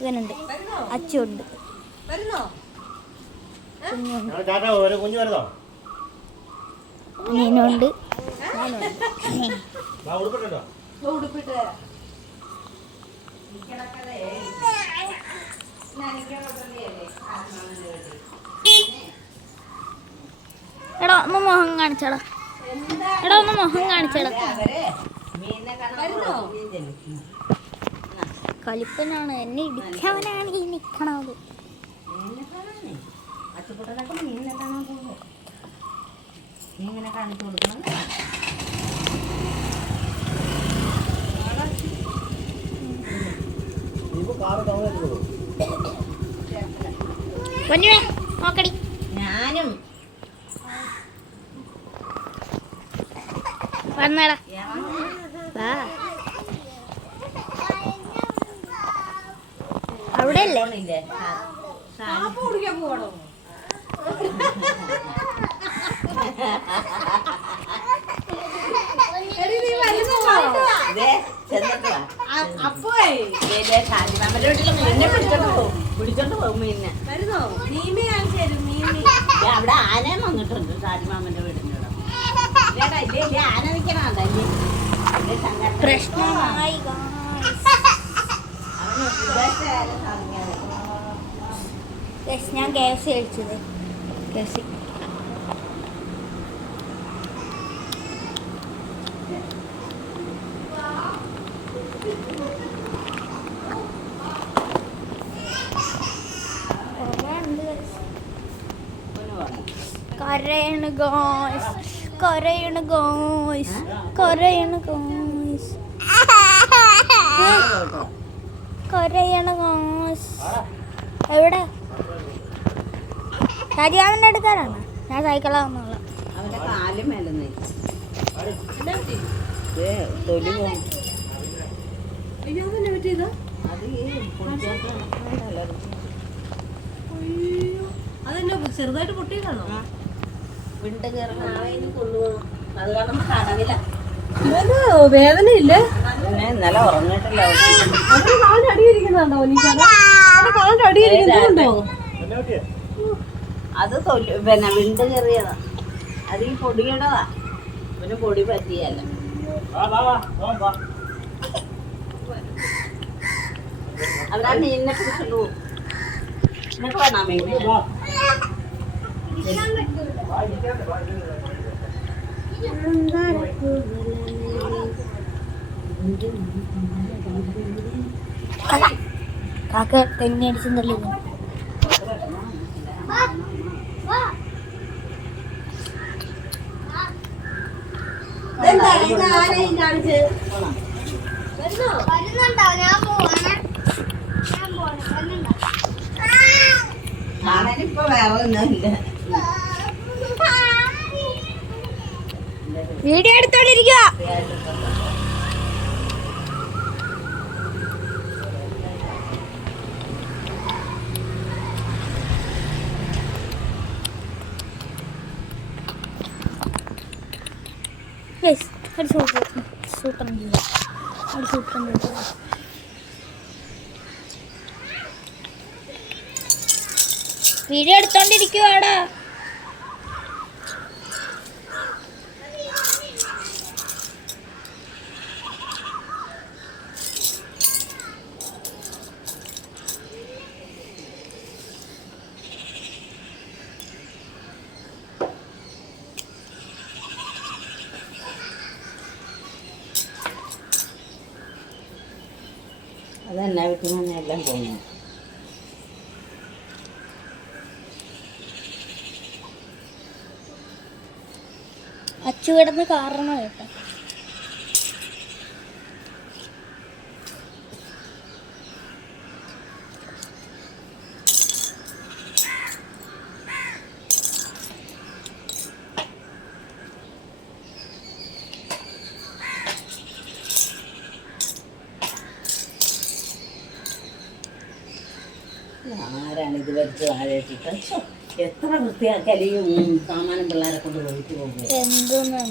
ഇവനുണ്ട്, അച്ചുണ്ട്, നീനുണ്ട്, എടാ ഒന്ന് മുഖം കാണിച്ചടാ, എടാ ഒന്ന് മുഖം കാണിച്ചടാ. കളിപ്പനാണ്, എന്നെ ഇടിക്കവനാണ് ഈ നിക്കണത്. നോക്കടി, ഞാനും വന്നടാ. അവിടെ അല്ലേ പിടിച്ചോണ്ട് പോകും മീനെ. അവിടെ ആനയും വന്നിട്ടുണ്ട് ഷാജിമാമന്റെ വീടിന്റെ ഇവിടെ. ആന നിക്കണല്ലേ പ്രശ്നമായി. ഞാൻ KFC കഴിച്ചത്. KFC കരയണ് ഗോയ്സ്, കരയണ് ഗോയ്സ്, കരയണ് ഗോയ്സ്, കരയണ് ഗോയ്സ്. എവിടെ ഷാജിമാമൻ്റെ അടുക്കാരാണ്? ഞാൻ സൈക്കിളാ വന്നുള്ള. അവന്റെ കാല് മേലെന്ന് തൊലി പോകും. അതെന്നെ ചെറുതായിട്ട് പൊട്ടിയതാണോ? വിണ്ട് കയറുന്ന ആളെ കൊണ്ടുപോകണം. അത് കാരണം കടവില വേദനയില്ലേ? ഇന്നലെ ഉറങ്ങിട്ടില്ല. കാലിന്റെ അടിയിരിക്കുന്നുണ്ടോ? കാലിന്റെ അടിയിരിക്കുന്നുണ്ടോ? അത് പിന്നെ വിണ്ട് കയറിയതാ. അത് ഈ പൊടിയുടേതാ. പിന്നെ പൊടി പറ്റിയല്ല. അവരാ മീനിനെ പിടിച്ചിട്ടു പോകും. നിനക്ക് വേണോ മീനെ? കാക്ക തെന്നി അടിച്ചെന്നല്ലേ. ഇപ്പൊ വേറെ ഒന്നുമില്ല. വീഡിയോ എടുത്തോണ്ടിരിക്കുക. വീഡിയോ എടുത്തോണ്ടിരിക്കുവാടാ. അതെന്നാ വീട്ടിൽ എല്ലാം പോകുന്നു. അച്ചു കിടന്ന് കാരണം കേട്ടോ. ആരാണ് ഇത് വലിച്ച് താഴെട്ടിട്ട്? എത്ര വൃത്തിയാക്കലിയും സാമാനം പിള്ളേരെ കൊണ്ട് ഒഴിച്ചു പോകും. എന്താണ്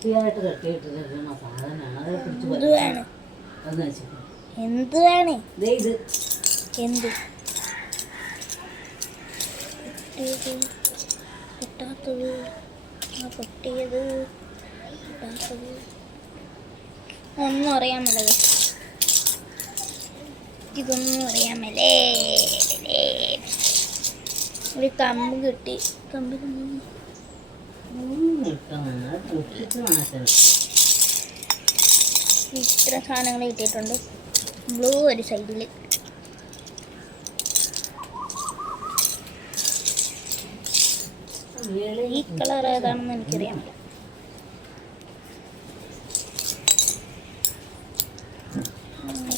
വൃത്തിയായിട്ട് കെട്ടിയിട്ടിരിക്കുന്ന സാധനമാണ്. അത് പിടിച്ച് എന്ത് വേണം? അത് നശിക്കും. എന്ത് വേണേ? ദേ ഇത് എന്ത് പൊട്ടാത്തത്? ആ പൊട്ടിയത് പൊട്ടാത്തത് ഒന്നും അറിയാൻ മേലത്. ഇതൊന്നും അറിയാൻ മേലേ. ഒരു കമ്പ് കിട്ടി. കമ്പിൽ ഇത്ര സാധനങ്ങൾ കിട്ടിയിട്ടുണ്ട്. ബ്ലൂ ഒരു സൈഡിൽ, ഈ കളർ ഏതാണെന്ന് എനിക്കറിയാൻ പറ്റില്ല.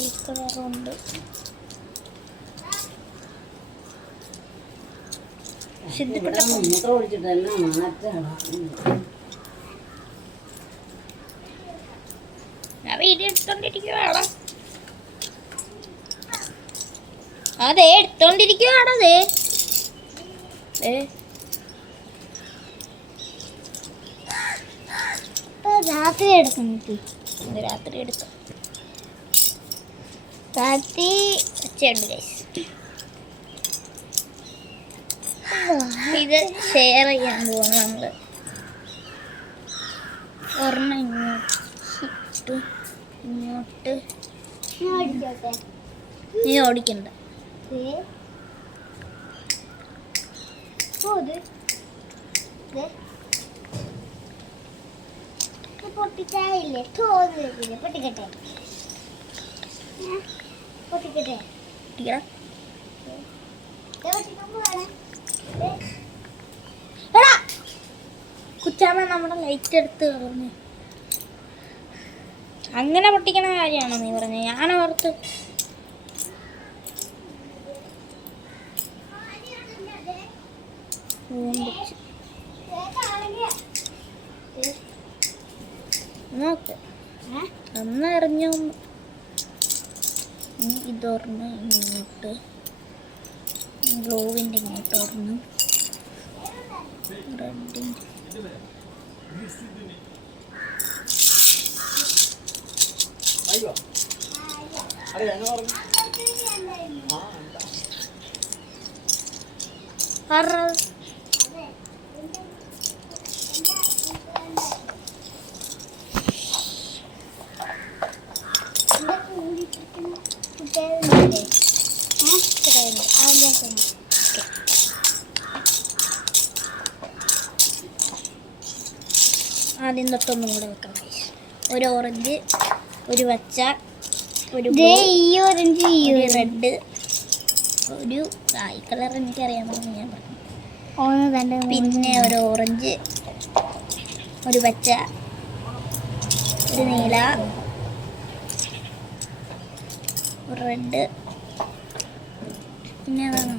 ഈ കളറുണ്ട്. മൂത്രം ഒഴിച്ചിട്ട് എല്ലാം മാറ്റാണ്. ഞാൻ വീഡിയോ എടുത്തോണ്ടിരിക്കുവാടാ. അതെ എടുത്തോണ്ടിരിക്കുവാടേ. രാത്രി എടുക്കാം. രാത്രി എടുക്കാം. രാത്രി ഒച്ചയുണ്ട് ഗൈസ്. ഇത് ഷെയർ ചെയ്യാൻ പോവാണ് നമ്മള്. ഒരെണ്ണം ഇങ്ങോട്ട് ഇങ്ങോട്ട്. നീ ഓടിക്കണ്ട. പൊട്ടിച്ചായില്ലേ? തോന്നില്ലേ? പൊട്ടിക്കട്ടെ പൊട്ടിക്കട്ടെ. കുച്ചാമ്മ നമ്മുടെ ലൈറ്റ് എടുത്ത് കളഞ്ഞു. അങ്ങനെ പൊട്ടിക്കണ കാര്യമാണോ നീ പറഞ്ഞ? ഞാൻ ഓർത്ത് നോക്ക് അന്ന് എറിഞ്ഞു. ഇതൊരെണ്ണം ഇങ്ങോട്ട്, ബ്ലൂവിൻ്റെ ഇങ്ങോട്ട് ഒരെണ്ണം, റെഡിൻ്റെ ആദ്യം തൊട്ടൊന്നും കൂടെ വെക്കാം. ഒരു ഓറഞ്ച്, ഒരു പച്ച, ഒരു ഓറഞ്ച്, ഒരു റെഡ്, ഒരു ഈ കളർ എനിക്കറിയാമെന്ന് ഞാൻ പറഞ്ഞു. പിന്നെ ഒരു ഓറഞ്ച്, ഒരു പച്ച, ഒരു നീല, ഒരു റെഡ്, പിന്നെ അതാണ്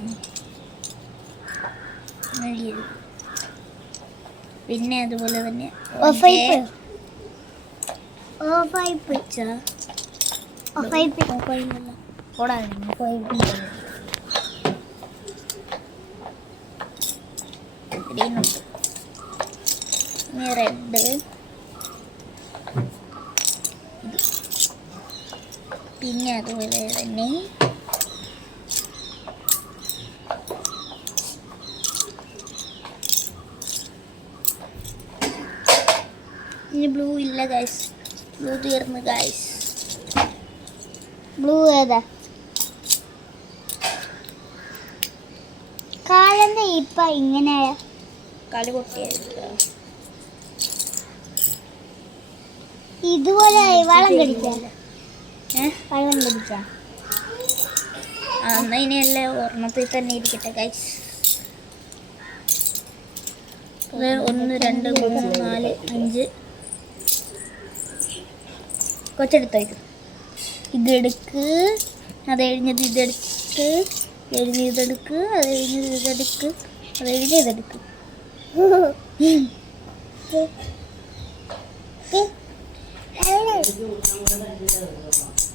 പിന്നെ അതുപോലെ തന്നെ റെഡ്, പിന്നെ അതുപോലെ തന്നെ ഇനി ബ്ലൂ ഇല്ല ഗൈസ്. ബ്ലൂ തീർന്നു ഗൈസ്. ബ്ലൂ ഏതാ? കാലെന്ന് ഇപ്പം ഇങ്ങനെ കാല് പൊട്ടിയായിരിക്ക. ഇതുപോലെ വളം കടിച്ച വെള്ളം കടിച്ച അന്ന് ഇനിയല്ലേ ഒരെണ്ണത്തിൽ തന്നെ ഇരിക്കട്ടെ ഗൈസ്. 1 2 3 4 5 കൊച്ചെടുത്തേക്ക്. ഇതെടുക്ക്, അത് കഴിഞ്ഞത് ഇതെടുക്ക്, കഴിഞ്ഞ് ഇതെടുക്ക്, അത് കഴിഞ്ഞത് ഇതെടുക്ക്, അത് കഴിഞ്ഞ് ഇതെടുക്ക്.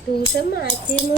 ട്യൂഷൻ മാറ്റിയിരുന്നു.